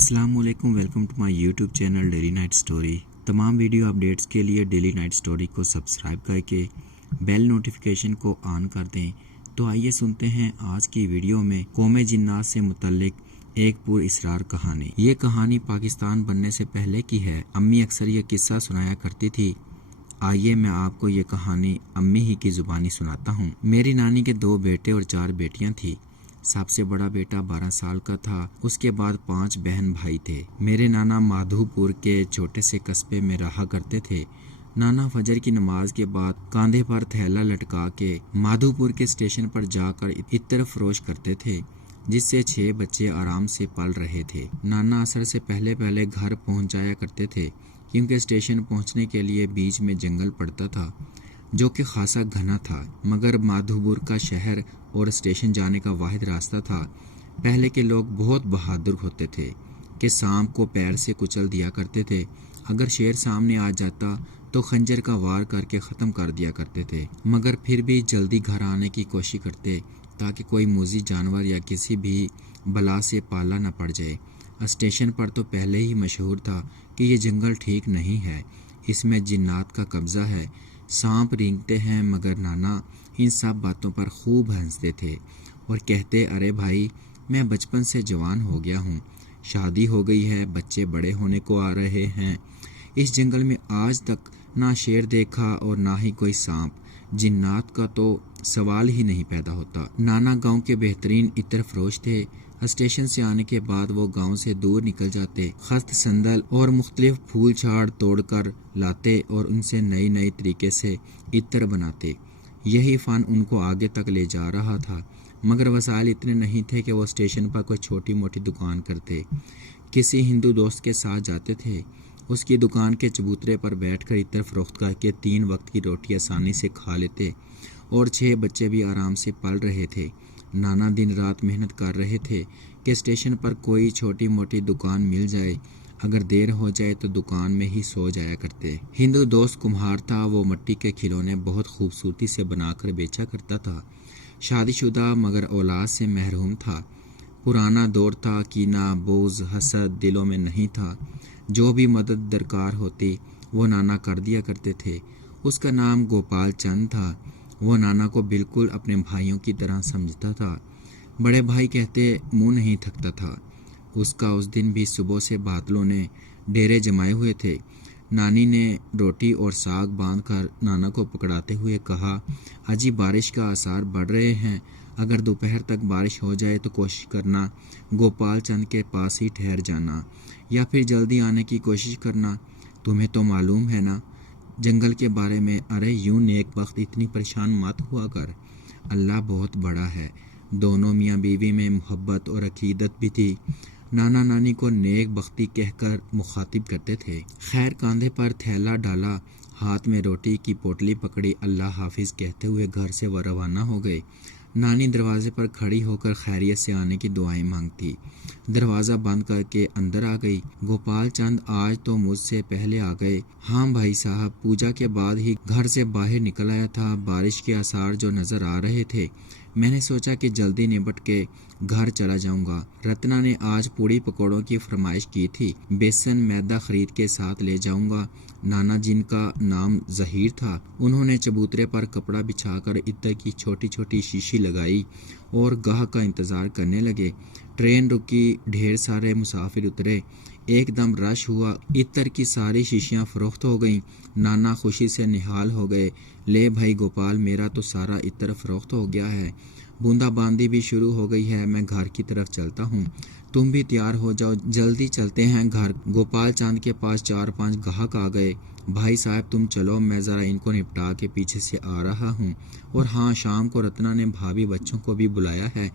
السلام علیکم، welcome to my YouTube channel daily night story. تمام ویڈیو اپڈیٹس کے لیے ڈیلی نائٹ سٹوری کو سبسکرائب کر کے بیل نوٹیفیکیشن کو آن کر دیں۔ تو آئیے سنتے ہیں آج کی ویڈیو میں قوم جنات سے متعلق ایک پر اسرار کہانی۔ یہ کہانی پاکستان بننے سے پہلے کی ہے۔ امی اکثر یہ قصہ سنایا کرتی تھی۔ آئیے میں آپ کو یہ کہانی امی ہی کی زبانی سناتا ہوں۔ میری نانی کے 2 بیٹے اور 4 بیٹیاں تھیں۔ سب سے بڑا بیٹا 12 سال کا تھا، اس کے بعد 5 بہن بھائی تھے۔ میرے نانا مادھو پور کے چھوٹے سے قصبے میں رہا کرتے تھے۔ نانا فجر کی نماز کے بعد کاندھے پر تھیلا لٹکا کے مادھو پور کے اسٹیشن پر جا کر عطر فروش کرتے تھے، جس سے 6 بچے آرام سے پل رہے تھے۔ نانا عصر سے پہلے گھر پہنچ جایا کرتے تھے، کیونکہ اسٹیشن پہنچنے کے لیے بیچ میں جنگل پڑتا تھا، جو کہ خاصا گھنا تھا، مگر مادھو پور کا شہر اور اسٹیشن جانے کا واحد راستہ تھا۔ پہلے کے لوگ بہت بہادر ہوتے تھے کہ سانپ کو پیر سے کچل دیا کرتے تھے۔ اگر شیر سامنے آ جاتا تو خنجر کا وار کر کے ختم کر دیا کرتے تھے، مگر پھر بھی جلدی گھر آنے کی کوشش کرتے تاکہ کوئی موذی جانور یا کسی بھی بلا سے پالا نہ پڑ جائے۔ اسٹیشن پر تو پہلے ہی مشہور تھا کہ یہ جنگل ٹھیک نہیں ہے، اس میں جنات کا قبضہ ہے، سانپ رینگتے ہیں، مگر نانا ان سب باتوں پر خوب ہنستے تھے اور کہتے، ارے بھائی، میں بچپن سے جوان ہو گیا ہوں، شادی ہو گئی ہے، بچے بڑے ہونے کو آ رہے ہیں، اس جنگل میں آج تک نہ شیر دیکھا اور نہ ہی کوئی سانپ، جنات کا تو سوال ہی نہیں پیدا ہوتا۔ نانا گاؤں کے بہترین عطر فروش تھے۔ اسٹیشن سے آنے کے بعد وہ گاؤں سے دور نکل جاتے، خست سندل اور مختلف پھول چھاڑ توڑ کر لاتے اور ان سے نئی طریقے سے عطر بناتے۔ یہی فن ان کو آگے تک لے جا رہا تھا، مگر وسائل اتنے نہیں تھے کہ وہ اسٹیشن پر کوئی چھوٹی موٹی دکان کرتے۔ کسی ہندو دوست کے ساتھ جاتے تھے، اس کی دکان کے چبوترے پر بیٹھ کر عطر فروخت کر کے 3 وقت کی روٹی آسانی سے کھا لیتے اور 6 بچے بھی آرام سے پل رہے تھے۔ نانا دن رات محنت کر رہے تھے کہ اسٹیشن پر کوئی چھوٹی موٹی دکان مل جائے، اگر دیر ہو جائے تو دکان میں ہی سو جایا کرتے۔ ہندو دوست کمہار تھا، وہ مٹی کے کھلونے بہت خوبصورتی سے بنا کر بیچا کرتا تھا۔ شادی شدہ مگر اولاد سے محروم تھا۔ پرانا دور تھا، کینہ، بغض، حسد دلوں میں نہیں تھا۔ جو بھی مدد درکار ہوتی وہ نانا کر دیا کرتے تھے۔ اس کا نام گوپال چند تھا۔ وہ نانا کو بالکل اپنے بھائیوں کی طرح سمجھتا تھا۔ بڑے بھائی کہتے منہ نہیں تھکتا تھا اس کا۔ اس دن بھی صبح سے بادلوں نے ڈیرے جمائے ہوئے تھے۔ نانی نے روٹی اور ساگ باندھ کر نانا کو پکڑاتے ہوئے کہا، اجی بارش کا آثار بڑھ رہے ہیں، اگر دوپہر تک بارش ہو جائے تو کوشش کرنا گوپال چند کے پاس ہی ٹھہر جانا، یا پھر جلدی آنے کی کوشش کرنا، تمہیں تو معلوم ہے نا جنگل کے بارے میں۔ ارے یوں نیک بخت اتنی پریشان مت ہوا کر، اللہ بہت بڑا ہے۔ دونوں میاں بیوی میں محبت اور عقیدت بھی تھی۔ نانا نانی کو نیک بختی کہہ کر مخاطب کرتے تھے۔ خیر، کاندھے پر تھیلا ڈالا، ہاتھ میں روٹی کی پوٹلی پکڑی، اللہ حافظ کہتے ہوئے گھر سے وہ روانہ ہو گئے۔ نانی دروازے پر کھڑی ہو کر خیریت سے آنے کی دعائیں مانگتی، دروازہ بند کر کے اندر آ گئی۔ گوپال چند آج تو مجھ سے پہلے آ گئے۔ ہاں بھائی صاحب، پوجا کے بعد ہی گھر سے باہر نکل آیا تھا، بارش کے آثار جو نظر آ رہے تھے، میں نے سوچا کہ جلدی نبٹ کے گھر چلا جاؤں گا۔ رتنا نے آج پوڑی پکوڑوں کی فرمائش کی تھی، بیسن میدا خرید کے ساتھ لے جاؤں گا۔ نانا، جن کا نام ظہیر تھا، انہوں نے چبوترے پر کپڑا بچھا کر عطر کی چھوٹی چھوٹی شیشی لگائی اور گاہک کا انتظار کرنے لگے۔ ٹرین رکی، ڈھیر سارے مسافر اترے، ایک دم رش ہوا، عطر کی ساری شیشیاں فروخت ہو گئیں۔ نانا خوشی سے نہال ہو گئے، لے بھائی گوپال، میرا تو سارا عطر فروخت ہو گیا ہے، بوندا باندی بھی شروع ہو گئی ہے، میں گھر کی طرف چلتا ہوں، تم بھی تیار ہو جاؤ، جلدی چلتے ہیں گھر۔ گوپال چاند کے پاس 4-5 گاہک آ گئے۔ بھائی صاحب تم چلو، میں ذرا ان کو نپٹا کے پیچھے سے آ رہا ہوں، اور ہاں، شام کو رتنا نے بھابھی بچوں کو بھی بلایا ہے،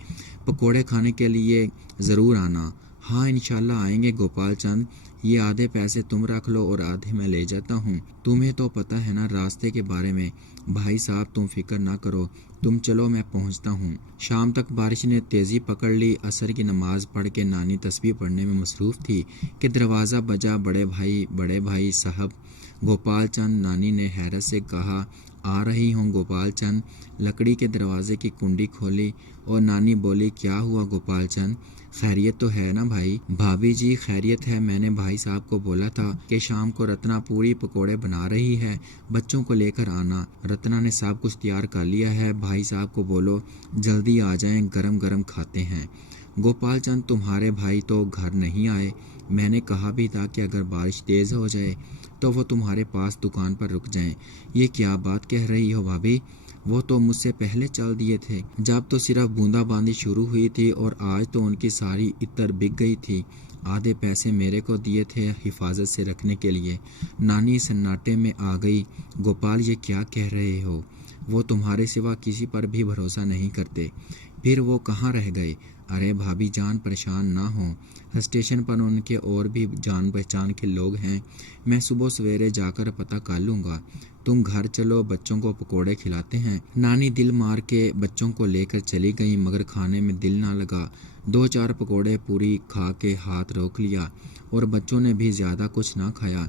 پکوڑے کھانے کے لیے ضرور آنا۔ ہاں انشاءاللہ آئیں گے گوپال چند، یہ آدھے پیسے تم رکھ لو اور آدھے میں لے جاتا ہوں، تمہیں تو پتہ ہے نا راستے کے بارے میں۔ بھائی صاحب تم فکر نہ کرو، تم چلو میں پہنچتا ہوں۔ شام تک بارش نے تیزی پکڑ لی۔ عصر کی نماز پڑھ کے نانی تسبیح پڑھنے میں مصروف تھی کہ دروازہ بجا۔ بڑے بھائی صاحب، گوپال چند، نانی نے حیرت سے کہا۔ آ رہی ہوں گوپال چند۔ لکڑی کے دروازے کی کنڈی کھولی اور نانی بولی، کیا ہوا گوپال چند؟ خیریت تو ہے نا بھائی؟ بھابھی جی خیریت ہے، میں نے بھائی صاحب کو بولا تھا کہ شام کو رتنا پوری پکوڑے بنا رہی ہے، بچوں کو لے کر آنا۔ رتنا نے سب کچھ تیار کر لیا ہے، بھائی صاحب کو بولو جلدی آ جائیں، گرم گرم کھاتے ہیں۔ گوپال چند تمہارے بھائی تو گھر نہیں آئے، میں نے کہا بھی تھا کہ اگر بارش تیز ہو جائے تو وہ تمہارے پاس دکان پر رک جائیں۔ یہ کیا بات کہہ رہی ہو بھابھی؟ وہ تو مجھ سے پہلے چل دیے تھے، جب تو صرف بوندا باندی شروع ہوئی تھی، اور آج تو ان کی ساری عطر بک گئی تھی۔ آدھے پیسے میرے کو دیے تھے حفاظت سے رکھنے کے لیے۔ نانی سناٹے میں آ گئی۔ گوپال یہ کیا کہہ رہے ہو؟ وہ تمہارے سوا کسی پر بھی بھروسہ نہیں کرتے، پھر وہ کہاں رہ گئے؟ ارے بھابھی جان پریشان نہ ہوں، اسٹیشن پر ان کے اور بھی جان پہچان کے لوگ ہیں، میں صبح سویرے جا کر پتہ کر لوں گا۔ تم گھر چلو، بچوں کو پکوڑے کھلاتے ہیں۔ نانی دل مار کے بچوں کو لے کر چلی گئی، مگر کھانے میں دل نہ لگا۔ 2-4 پکوڑے پوری کھا کے ہاتھ روک لیا، اور بچوں نے بھی زیادہ کچھ نہ کھایا۔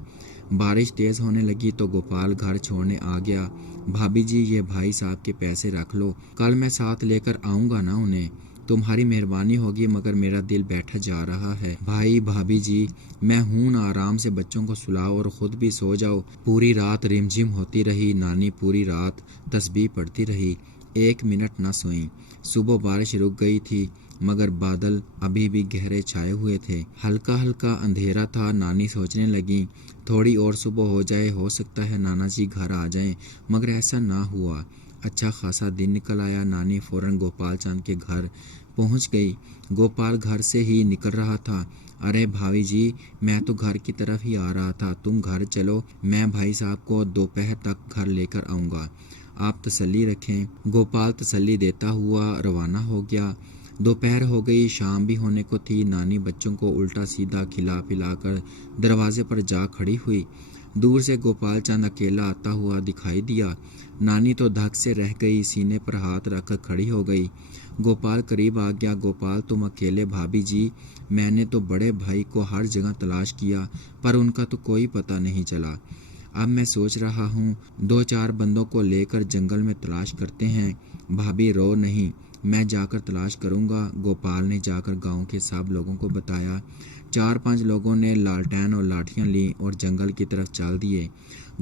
بارش تیز ہونے لگی تو گوپال گھر چھوڑنے آ گیا۔ بھابھی جی یہ بھائی صاحب کے پیسے رکھ لو، کل میں ساتھ لے کر آؤں گا نا انہیں۔ تمہاری مہربانی ہوگی، مگر میرا دل بیٹھا جا رہا ہے۔ بھائی بھابھی جی میں ہوں نا، آرام سے بچوں کو سلاؤ اور خود بھی سو جاؤ۔ پوری رات رم جھم ہوتی رہی، نانی پوری رات تسبیح پڑھتی رہی، 1 منٹ نہ سوئیں۔ صبح بارش رک گئی تھی، مگر بادل ابھی بھی گہرے چھائے ہوئے تھے، ہلکا ہلکا اندھیرا تھا۔ نانی سوچنے لگیں تھوڑی اور صبح ہو جائے، ہو سکتا ہے نانا جی گھر آ جائیں، مگر ایسا نہ ہوا۔ اچھا خاصا دن نکل آیا۔ نانی فوراً گوپال چند کے گھر پہنچ گئی۔ گوپال گھر سے ہی نکل رہا تھا۔ ارے بھائی جی میں تو گھر کی طرف ہی آ رہا تھا، تم گھر چلو، میں بھائی صاحب کو دوپہر تک گھر لے کر آؤں گا، آپ تسلی رکھیں۔ گوپال تسلی دیتا ہوا روانہ ہو گیا۔ دوپہر ہو گئی، شام بھی ہونے کو تھی۔ نانی بچوں کو الٹا سیدھا کھلا پلا کر دروازے پر جا کھڑی ہوئی۔ دور سے گوپال چند اکیلا آتا ہوا دکھائی دیا۔ نانی تو دھک سے رہ گئی، سینے پر ہاتھ رکھ کر کھڑی ہو گئی۔ گوپال قریب آ گیا۔ گوپال تم اکیلے؟ بھابھی جی میں نے تو بڑے بھائی کو ہر جگہ تلاش کیا، پر ان کا تو کوئی پتہ نہیں چلا۔ اب میں سوچ رہا ہوں 2-4 بندوں کو لے کر جنگل میں تلاش کرتے ہیں۔ بھابھی رو نہیں، میں جا کر تلاش کروں گا۔ گوپال نے جا کر گاؤں کے سب لوگوں کو بتایا۔ 4-5 لوگوں نے لالٹین اور لاٹھیاں لیں اور جنگل کی طرف چل دیے۔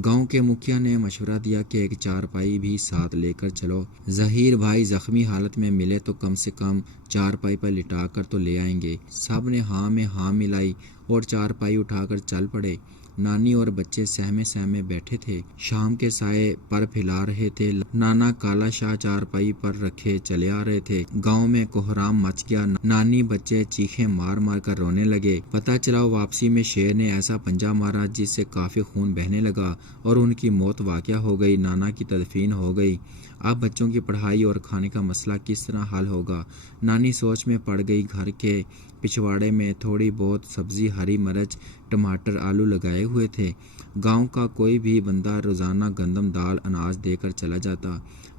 گاؤں کے مکھیا نے مشورہ دیا کہ ایک چارپائی بھی ساتھ لے کر چلو، ظہیر بھائی زخمی حالت میں ملے تو کم سے کم چارپائی پر لٹا کر تو لے آئیں گے۔ سب نے ہاں میں ہاں ملائی اور چارپائی اٹھا کر چل پڑے۔ نانی اور بچے سہمے سہمے بیٹھے تھے، شام کے سائے پر پھیلا رہے تھے۔ نانا کالا شاہ چارپائی پر رکھے چلے آ رہے تھے۔ گاؤں میں کوہرام مچ گیا، نانی بچے چیخیں مار مار کر رونے لگے۔ پتہ چلا واپسی میں شیر نے ایسا پنجہ مارا جس سے کافی خون بہنے لگا اور ان کی موت واقع ہو گئی۔ نانا کی تدفین ہو گئی۔ اب بچوں کی پڑھائی اور کھانے کا مسئلہ کس طرح حل ہوگا؟ نانی سوچ میں پڑ گئی۔ گھر کے پچھواڑے میں تھوڑی بہت سبزی، ہری مرچ، ٹماٹر، آلو لگائے ہوئے تھے۔ گاؤں کا کوئی بھی بندہ روزانہ گندم دال اناج دے کر چلا جاتا،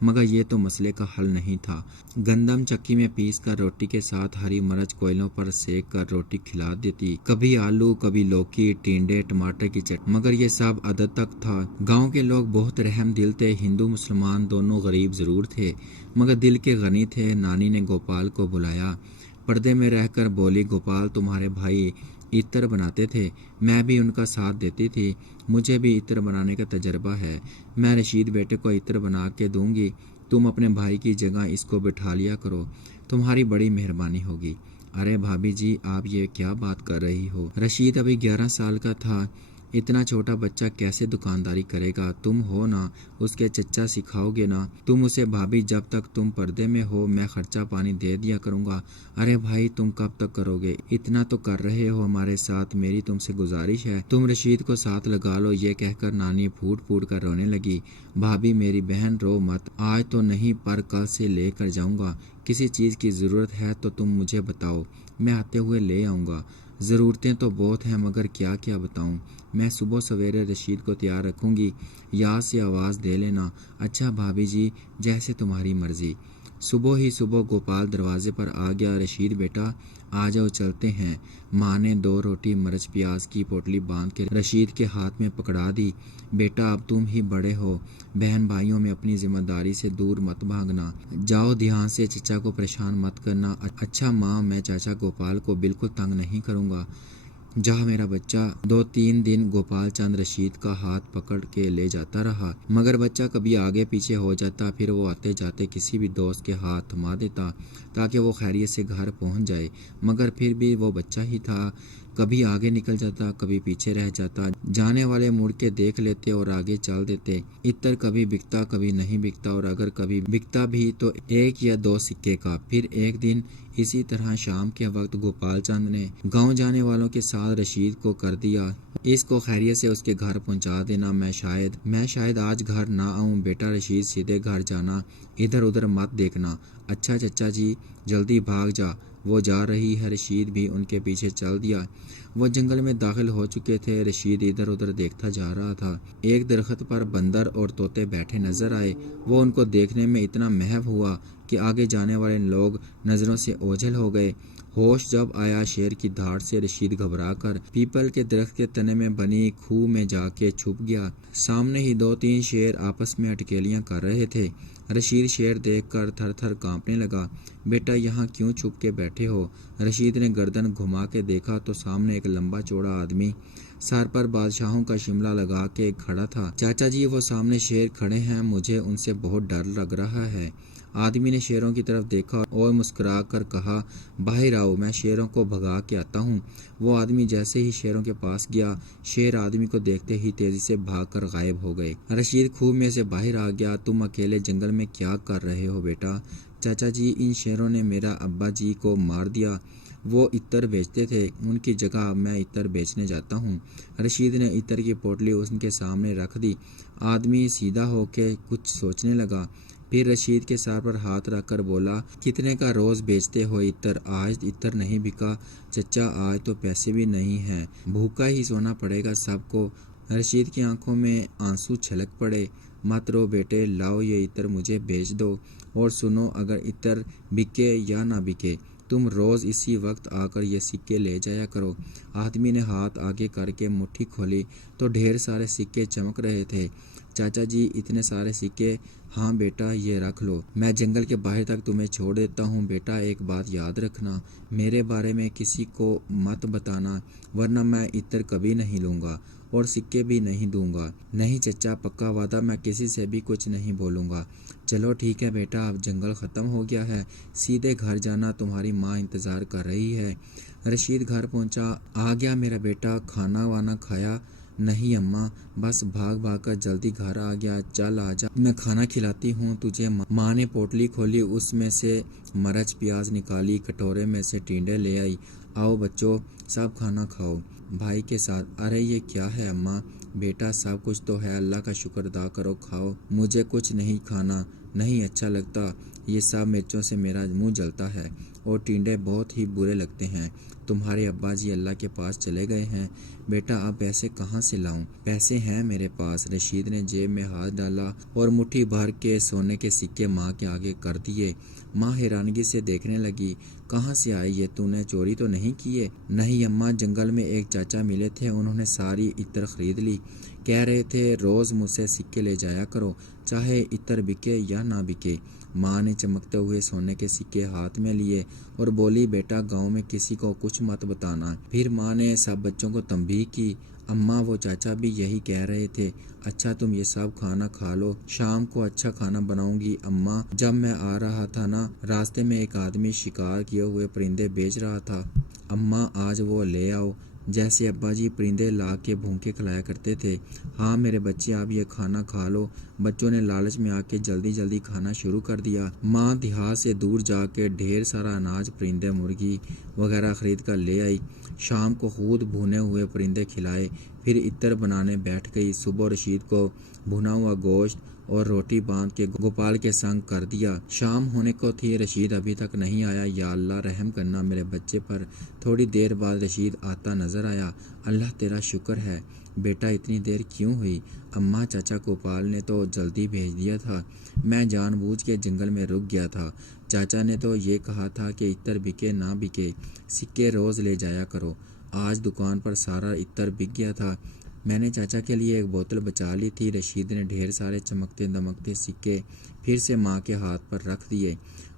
مگر یہ تو مسئلے کا حل نہیں تھا۔ گندم چکی میں پیس کر روٹی کے ساتھ ہری مرچ کوئلوں پر سیک کر روٹی کھلا دیتی، کبھی آلو، کبھی لوکی، ٹینڈے، ٹماٹر کی چٹنی، مگر یہ سب عدد تک تھا۔ گاؤں کے لوگ بہت رحم دل تھے، ہندو مسلمان دونوں غریب ضرور تھے، مگر دل کے غنی تھے۔ نانی نے گوپال کو بلایا، پردے میں رہ کر بولی گوپال تمہارے بھائی عطر بناتے تھے، میں بھی ان کا ساتھ دیتی تھی، مجھے بھی عطر بنانے کا تجربہ ہے، میں رشید بیٹے کو عطر بنا کے دوں گی، تم اپنے بھائی کی جگہ اس کو بٹھا لیا کرو، تمہاری بڑی مہربانی ہوگی۔ ارے بھابھی جی آپ یہ کیا بات کر رہی ہو؟ رشید ابھی 11 سال کا تھا، اتنا چھوٹا بچہ کیسے دکانداری کرے گا؟ تم ہو نا، اس کے چچا سکھاؤ گے نا تم اسے؟ بھابھی جب تک تم پردے میں ہو میں خرچہ پانی دے دیا کروں گا۔ ارے بھائی تم کب تک کرو گے؟ اتنا تو کر رہے ہو ہمارے ساتھ، میری تم سے گزارش ہے تم رشید کو ساتھ لگا لو۔ یہ کہہ کر نانی پھوٹ پھوٹ کر رونے لگی۔ بھابھی میری بہن رو مت، آج تو نہیں پر کل سے لے کر جاؤں گا، کسی چیز کی ضرورت ہے تو تم مجھے بتاؤ، میں آتے ہوئے لے آؤں گا۔ ضرورتیں تو بہت ہیں مگر کیا کیا بتاؤں، میں صبح سویرے رشید کو تیار رکھوں گی، یاد سے آواز دے لینا۔ اچھا بھابھی جی جیسے تمہاری مرضی۔ صبح ہی صبح گوپال دروازے پر آ گیا۔ رشید بیٹا آ جاؤ چلتے ہیں۔ ماں نے 2 روٹی مرچ پیاز کی پوٹلی باندھ کے رشید کے ہاتھ میں پکڑا دی۔ بیٹا اب تم ہی بڑے ہو، بہن بھائیوں میں اپنی ذمہ داری سے دور مت بھاگنا، جاؤ دھیان سے چچا کو پریشان مت کرنا۔ اچھا ماں، میں چاچا گوپال کو بالکل تنگ نہیں کروں گا، جا میرا بچہ۔ 2-3 دن گوپال چند رشید کا ہاتھ پکڑ کے لے جاتا رہا، مگر بچہ کبھی آگے پیچھے ہو جاتا، پھر وہ آتے جاتے کسی بھی دوست کے ہاتھ تھما دیتا تاکہ وہ خیریت سے گھر پہنچ جائے، مگر پھر بھی وہ بچہ ہی تھا، کبھی آگے نکل جاتا، کبھی پیچھے رہ جاتا، جانے والے مڑ کے دیکھ لیتے اور آگے چل دیتے۔ عطر کبھی بکتا کبھی نہیں بکتا، اور اگر کبھی بکتا بھی تو 1 یا 2 سکے کا۔ پھر ایک دن اسی طرح شام کے وقت گوپال چند نے گاؤں جانے والوں کے ساتھ رشید کو کر دیا، اس کو خیریت سے اس کے گھر پہنچا دینا، میں شاید آج گھر نہ آؤں۔ بیٹا رشید سیدھے گھر جانا، ادھر ادھر مت دیکھنا۔ اچھا چچا جی، جلدی بھاگ جا، وہ جا رہی ہے۔ رشید بھی ان کے پیچھے چل دیا۔ وہ جنگل میں داخل ہو چکے تھے۔ رشید ادھر ادھر دیکھتا جا رہا تھا۔ ایک درخت پر بندر اور طوطے بیٹھے نظر آئے۔ وہ ان کو دیکھنے میں اتنا محو ہوا کہ آگے جانے والے لوگ نظروں سے اوجھل ہو گئے۔ ہوش جب آیا، شیر کی دھاڑ سے رشید گھبرا کر پیپل کے درخت کے تنے میں بنی کھوہ میں جا کے چھپ گیا۔ سامنے ہی 2-3 شیر آپس میں اٹکیلیاں کر رہے تھے۔ رشید شیر دیکھ کر تھر تھر کانپنے لگا۔ بیٹا یہاں کیوں چھپ کے بیٹھے ہو؟ رشید نے گردن گھما کے دیکھا تو سامنے ایک لمبا چوڑا آدمی سر پر بادشاہوں کا شملہ لگا کے کھڑا تھا۔ چاچا جی، وہ سامنے شیر کھڑے ہیں، مجھے ان سے بہت ڈر لگ رہا ہے۔ آدمی نے شیروں کی طرف دیکھا اور مسکرا کر کہا، باہر آؤ، میں شیروں کو بھگا کے آتا ہوں۔ وہ آدمی جیسے ہی شیروں کے پاس گیا، شیر آدمی کو دیکھتے ہی تیزی سے بھاگ کر غائب ہو گئے۔ رشید کھوہ میں سے باہر آ گیا۔ تم اکیلے جنگل میں کیا کر رہے ہو بیٹا؟ چاچا جی، ان شیروں نے میرا ابا جی کو مار دیا، وہ عطر بیچتے تھے، ان کی جگہ اب میں عطر بیچنے جاتا ہوں۔ رشید نے عطر کی پوٹلی ان کے سامنے رکھ دی۔ آدمی سیدھا ہو کے کچھ سوچنے لگا، پھر رشید کے سر پر ہاتھ رکھ کر بولا، کتنے کا روز بیچتے ہو عطر؟ آج عطر نہیں بکا چچا، آج تو پیسے بھی نہیں ہیں، بھوکا ہی سونا پڑے گا سب کو۔ رشید کی آنکھوں میں آنسو چھلک پڑے۔ مت رو بیٹے، لاؤ یہ عطر مجھے بیچ دو، اور سنو، اگر عطر بکے یا نہ بکے، تم روز اسی وقت آ کر یہ سکے لے جایا کرو۔ آدمی نے ہاتھ آگے کر کے مٹھی کھولی تو ڈھیر سارے سکے چمک رہے تھے۔ چاچا جی، اتنے سارے سکے؟ ہاں بیٹا، یہ رکھ لو، میں جنگل کے باہر تک تمہیں چھوڑ دیتا ہوں۔ بیٹا ایک بات یاد رکھنا، میرے بارے میں کسی کو مت بتانا، ورنہ میں عطر کبھی نہیں لوں گا اور سکے بھی نہیں دوں گا۔ نہیں چچا، پکا وعدہ، میں کسی سے بھی کچھ نہیں بولوں گا۔ چلو ٹھیک ہے بیٹا، اب جنگل ختم ہو گیا ہے، سیدھے گھر جانا، تمہاری ماں انتظار کر رہی ہے۔ رشید گھر پہنچا۔ آ گیا میرا بیٹا، کھانا وانا کھایا؟ نہیں اماں، بس بھاگ بھاگ کر جلدی گھر آ گیا۔ چل آجا، میں کھانا کھلاتی ہوں تجھے۔ ماں نے پوٹلی کھولی، اس میں سے مرچ پیاز نکالی، کٹورے میں سے ٹینڈے لے آئی۔ آؤ بچوں، سب کھانا کھاؤ بھائی کے ساتھ۔ ارے یہ کیا ہے اماں؟ بیٹا سب کچھ تو ہے، اللہ کا شکر ادا کرو، کھاؤ۔ مجھے کچھ نہیں کھانا، نہیں اچھا لگتا، یہ سب مرچوں سے میرا منہ جلتا ہے، اور ٹینڈے بہت ہی برے لگتے ہیں۔ تمہارے ابا جی اللہ کے پاس چلے گئے ہیں۔ بیٹا اب پیسے کہاں سے لاؤں؟ پیسے ہیں میرے پاس۔ رشید نے جیب میں ہاتھ ڈالا اور مٹھی بھر کے سونے کے سکے ماں کے آگے کر دیے۔ ماں حیرانگی سے دیکھنے لگی، کہاں سے آئے یہ؟ تو نے چوری تو نہیں کیے؟ نہیں اماں، جنگل میں ایک چاچا ملے تھے، انہوں نے ساری عطر خرید لی، کہہ رہے تھے روز مجھ سے سکے لے جایا کرو، چاہے عطر بکے یا نہ بکے۔ ماں نے چمکتے ہوئے سونے کے سکے ہاتھ میں لیے اور بولی، بیٹا گاؤں میں کسی کو کچھ مت بتانا۔ پھر ماں نے سب بچوں کو تنبیہ کی، اماں وہ چاچا بھی یہی کہہ رہے تھے۔ اچھا تم یہ سب کھانا کھا لو، شام کو اچھا کھانا بناؤں گی۔ اماں، جب میں آ رہا تھا نا، راستے میں ایک آدمی شکار کیے ہوئے پرندے بیچ رہا تھا، اماں آج وہ لے آؤ، جیسے ابا جی پرندے لا کے بھوکے کھلایا کرتے تھے۔ ہاں میرے بچے، آپ یہ کھانا کھا لو۔ بچوں نے لالچ میں آ کے جلدی جلدی کھانا شروع کر دیا۔ ماں دیہات سے دور جا کے ڈھیر سارا اناج، پرندے، مرغی وغیرہ خرید کر لے آئی۔ شام کو خود بھونے ہوئے پرندے کھلائے، پھر عطر بنانے بیٹھ گئی۔ صبح رشید کو بھنا ہوا گوشت اور روٹی باندھ کے گوپال کے سنگ کر دیا۔ شام ہونے کو تھی، رشید ابھی تک نہیں آیا۔ یا اللہ رحم کرنا میرے بچے پر۔ تھوڑی دیر بعد رشید آتا نظر آیا۔ اللہ تیرا شکر ہے بیٹا، اتنی دیر کیوں ہوئی؟ اماں چاچا گوپال نے تو جلدی بھیج دیا تھا، میں جان بوجھ کے جنگل میں رک گیا تھا۔ چاچا نے تو یہ کہا تھا کہ عطر بکے نہ بکے سکے روز لے جایا کرو۔ آج دکان پر سارا عطر بک گیا تھا، میں نے چاچا کے لیے ایک بوتل بچا لی تھی۔ رشید نے ڈھیر سارے چمکتے دمکتے سکے پھر سے ماں کے ہاتھ پر رکھ دیے۔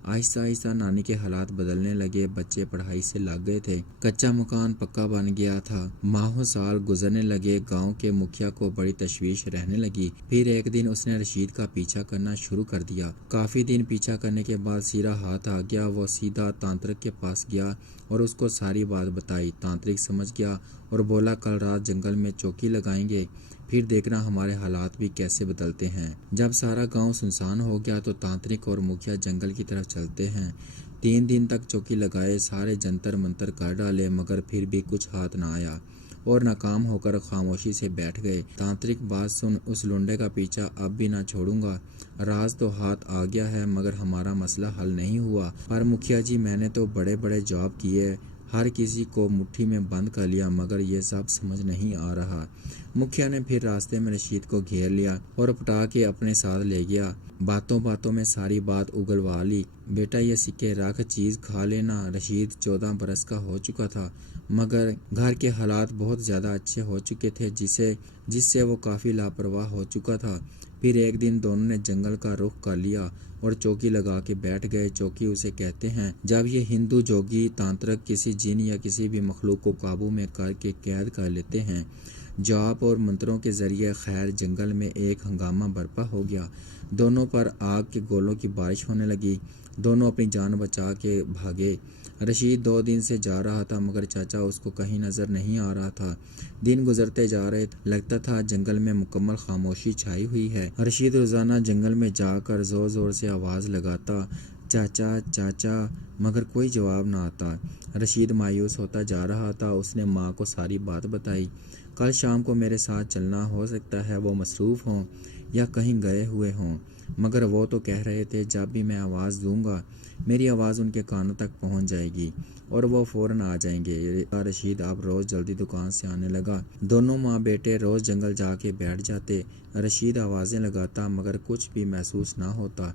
آہستہ آہستہ نانی کے حالات بدلنے لگے، بچے پڑھائی سے لگ گئے تھے، کچا مکان پکا بن گیا تھا، ماہوں سال گزرنے لگے۔ گاؤں کے مکھیا کو بڑی تشویش رہنے لگی۔ پھر ایک دن اس نے رشید کا پیچھا کرنا شروع کر دیا۔ کافی دن پیچھا کرنے کے بعد سیرا ہاتھ آ گیا۔ وہ سیدھا تانترک کے پاس گیا اور اس کو ساری بات بتائی۔ تانترک سمجھ گیا اور بولا کل رات جنگل میں چوکی لگائیں گے، پھر دیکھنا ہمارے حالات بھی کیسے بدلتے ہیں۔ جب سارا گاؤں سنسان ہو گیا تو تانترک اور مکھیا جنگل کی طرف چلتے ہیں۔ 3 دن تک چوکی لگائے، سارے جنتر منتر کر ڈالے، مگر پھر بھی کچھ ہاتھ نہ آیا اور ناکام ہو کر خاموشی سے بیٹھ گئے۔ تانترک بات سن، اس لونڈے کا پیچھا اب بھی نہ چھوڑوں گا۔ راز تو ہاتھ آ گیا ہے مگر ہمارا مسئلہ حل نہیں ہوا۔ پر مکھیا جی میں نے تو بڑے بڑے جاب کیے، ہر کسی کو مٹھی میں بند کر لیا، مگر یہ سب سمجھ نہیں آ رہا۔ مکھیا نے پھر راستے میں رشید کو گھیر لیا اور پٹا کے اپنے ساتھ لے گیا۔ باتوں باتوں میں ساری بات اگلوا لی۔ بیٹا یہ سکے رکھ، چیز کھا لینا۔ رشید 14 برس کا ہو چکا تھا مگر گھر کے حالات بہت زیادہ اچھے ہو چکے تھے جس سے وہ کافی لاپرواہ ہو چکا تھا۔ پھر ایک دن دونوں نے جنگل کا رخ کر لیا اور چوکی لگا کے بیٹھ گئے۔ چوکی اسے کہتے ہیں جب یہ ہندو جوگی تانترک کسی جن یا کسی بھی مخلوق کو قابو میں کر کے قید کر لیتے ہیں۔ جاپ اور منتروں کے ذریعے خیر جنگل میں ایک ہنگامہ برپا ہو گیا۔ دونوں پر آگ کے گولوں کی بارش ہونے لگی۔ دونوں اپنی جان بچا کے بھاگے۔ رشید 2 دن سے جا رہا تھا مگر چاچا اس کو کہیں نظر نہیں آ رہا تھا۔ دن گزرتے جا رہے، لگتا تھا جنگل میں مکمل خاموشی چھائی ہوئی ہے۔ رشید روزانہ جنگل میں جا کر زور زور سے آواز لگاتا، چاچا چاچا، مگر کوئی جواب نہ آتا۔ رشید مایوس ہوتا جا رہا تھا۔ اس نے ماں کو ساری بات بتائی۔ کل شام کو میرے ساتھ چلنا، ہو سکتا ہے وہ مصروف ہوں یا کہیں گئے ہوئے ہوں، مگر وہ تو کہہ رہے تھے جب بھی میں آواز دوں گا میری آواز ان کے کانوں تک پہنچ جائے گی اور وہ فوراً آ جائیں گے۔ رشید اب روز جلدی دکان سے آنے لگا۔ دونوں ماں بیٹے روز جنگل جا کے بیٹھ جاتے۔ رشید آوازیں لگاتا مگر کچھ بھی محسوس نہ ہوتا،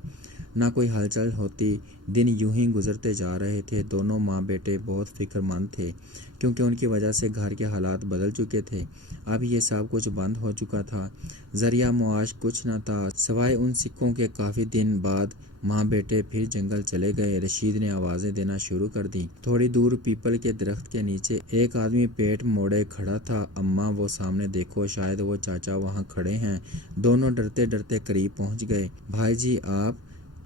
نہ کوئی ہلچل ہوتی۔ دن یوں ہی گزرتے جا رہے تھے۔ دونوں ماں بیٹے بہت فکر مند تھے کیونکہ ان کی وجہ سے گھر کے حالات بدل چکے تھے۔ اب یہ سب کچھ بند ہو چکا تھا، ذریعہ معاش کچھ نہ تھا سوائے ان سکوں کے۔ کافی دن بعد ماں بیٹے پھر جنگل چلے گئے۔ رشید نے آوازیں دینا شروع کر دیں۔ تھوڑی دور پیپل کے درخت کے نیچے ایک آدمی پیٹ موڑے کھڑا تھا۔ اماں وہ سامنے دیکھو، شاید وہ چاچا وہاں کھڑے ہیں۔ دونوں ڈرتے ڈرتے قریب پہنچ گئے۔ بھائی جی آپ؟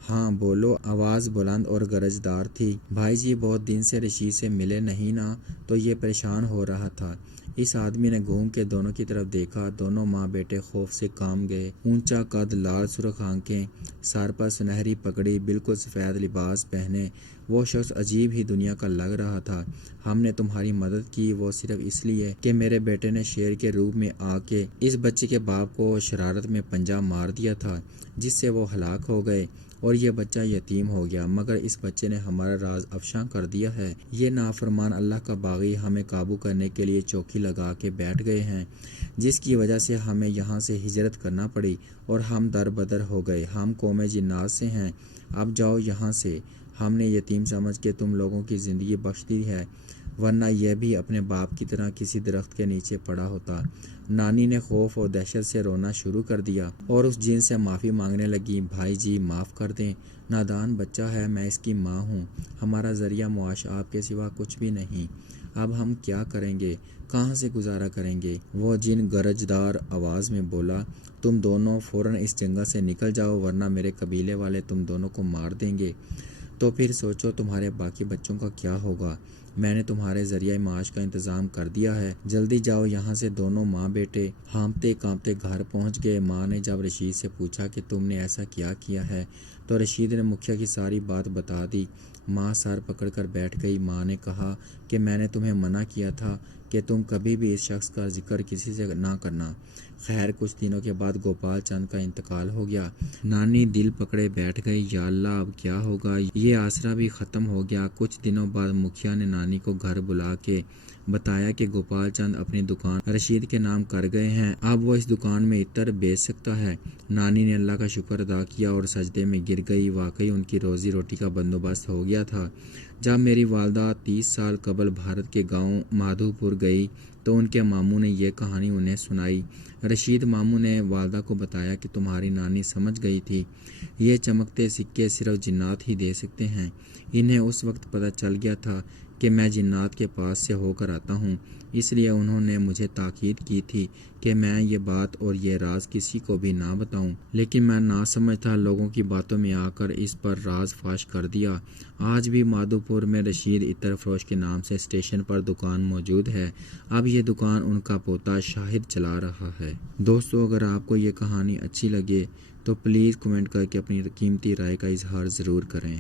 ہاں بولو۔ آواز بلند اور گرجدار تھی۔ بھائی جی بہت دن سے رشید سے ملے نہیں نا، تو یہ پریشان ہو رہا تھا۔ اس آدمی نے گھوم کے دونوں کی طرف دیکھا۔ دونوں ماں بیٹے خوف سے کانپ گئے۔ اونچا قد، لال سرخ آنکھیں، سر پر سنہری پگڑی، بالکل سفید لباس پہنے وہ شخص عجیب ہی دنیا کا لگ رہا تھا۔ ہم نے تمہاری مدد کی وہ صرف اس لیے کہ میرے بیٹے نے شیر کے روپ میں آ کے اس بچے کے باپ کو شرارت میں پنجہ مار دیا تھا جس سے وہ ہلاک ہو گئے اور یہ بچہ یتیم ہو گیا، مگر اس بچے نے ہمارا راز افشاں کر دیا ہے۔ یہ نافرمان اللہ کا باغی ہمیں قابو کرنے کے لیے چوکی لگا کے بیٹھ گئے ہیں، جس کی وجہ سے ہمیں یہاں سے ہجرت کرنا پڑی اور ہم در بدر ہو گئے۔ ہم قوم جنات سے ہیں، اب جاؤ یہاں سے۔ ہم نے یتیم سمجھ کے تم لوگوں کی زندگی بخش دی ہے، ورنہ یہ بھی اپنے باپ کی طرح کسی درخت کے نیچے پڑا ہوتا۔ نانی نے خوف اور دہشت سے رونا شروع کر دیا اور اس جن سے معافی مانگنے لگی۔ بھائی جی معاف کر دیں، نادان بچہ ہے، میں اس کی ماں ہوں، ہمارا ذریعہ معاش آپ کے سوا کچھ بھی نہیں۔ اب ہم کیا کریں گے، کہاں سے گزارا کریں گے؟ وہ جن گرجدار آواز میں بولا، تم دونوں فوراً اس جنگل سے نکل جاؤ ورنہ میرے قبیلے والے تم دونوں کو مار دیں گے۔ تو پھر سوچو تمہارے باقی بچوں کا کیا ہوگا۔ میں نے تمہارے ذریعہ معاش کا انتظام کر دیا ہے، جلدی جاؤ یہاں سے۔ دونوں ماں بیٹے ہانپتے کانپتے گھر پہنچ گئے۔ ماں نے جب رشید سے پوچھا کہ تم نے ایسا کیا ہے تو رشید نے مکھیا کی ساری بات بتا دی۔ ماں سر پکڑ کر بیٹھ گئی۔ ماں نے کہا کہ میں نے تمہیں منع کیا تھا کہ تم کبھی بھی اس شخص کا ذکر کسی سے نہ کرنا۔ خیر کچھ دنوں کے بعد گوپال چند کا انتقال ہو گیا۔ نانی دل پکڑے بیٹھ گئی، یا اللہ اب کیا ہوگا، یہ آسرا بھی ختم ہو گیا۔ کچھ دنوں بعد مکھیا نے نانی کو گھر بلا کے بتایا کہ گوپال چند اپنی دکان رشید کے نام کر گئے ہیں، اب وہ اس دکان میں عطر بیچ سکتا ہے۔ نانی نے اللہ کا شکر ادا کیا اور سجدے میں گر گئی، واقعی ان کی روزی روٹی کا بندوبست ہو گیا تھا۔ جب میری والدہ 30 سال قبل بھارت کے گاؤں مادھو پور گئی تو ان کے ماموں نے یہ کہانی انہیں سنائی۔ رشید ماموں نے والدہ کو بتایا کہ تمہاری نانی سمجھ گئی تھی، یہ چمکتے سکے صرف جنات ہی دے سکتے ہیں۔ انہیں اس وقت پتہ چل گیا تھا کہ میں جنات کے پاس سے ہو کر آتا ہوں، اس لیے انہوں نے مجھے تاکید کی تھی کہ میں یہ بات اور یہ راز کسی کو بھی نہ بتاؤں، لیکن میں نہ سمجھتا لوگوں کی باتوں میں آ کر اس پر راز فاش کر دیا۔ آج بھی مادھو پور میں رشید عطر فروش کے نام سے اسٹیشن پر دکان موجود ہے۔ اب یہ دکان ان کا پوتا شاہد چلا رہا ہے۔ دوستو اگر آپ کو یہ کہانی اچھی لگے تو پلیز کمنٹ کر کے اپنی قیمتی رائے کا اظہار ضرور کریں۔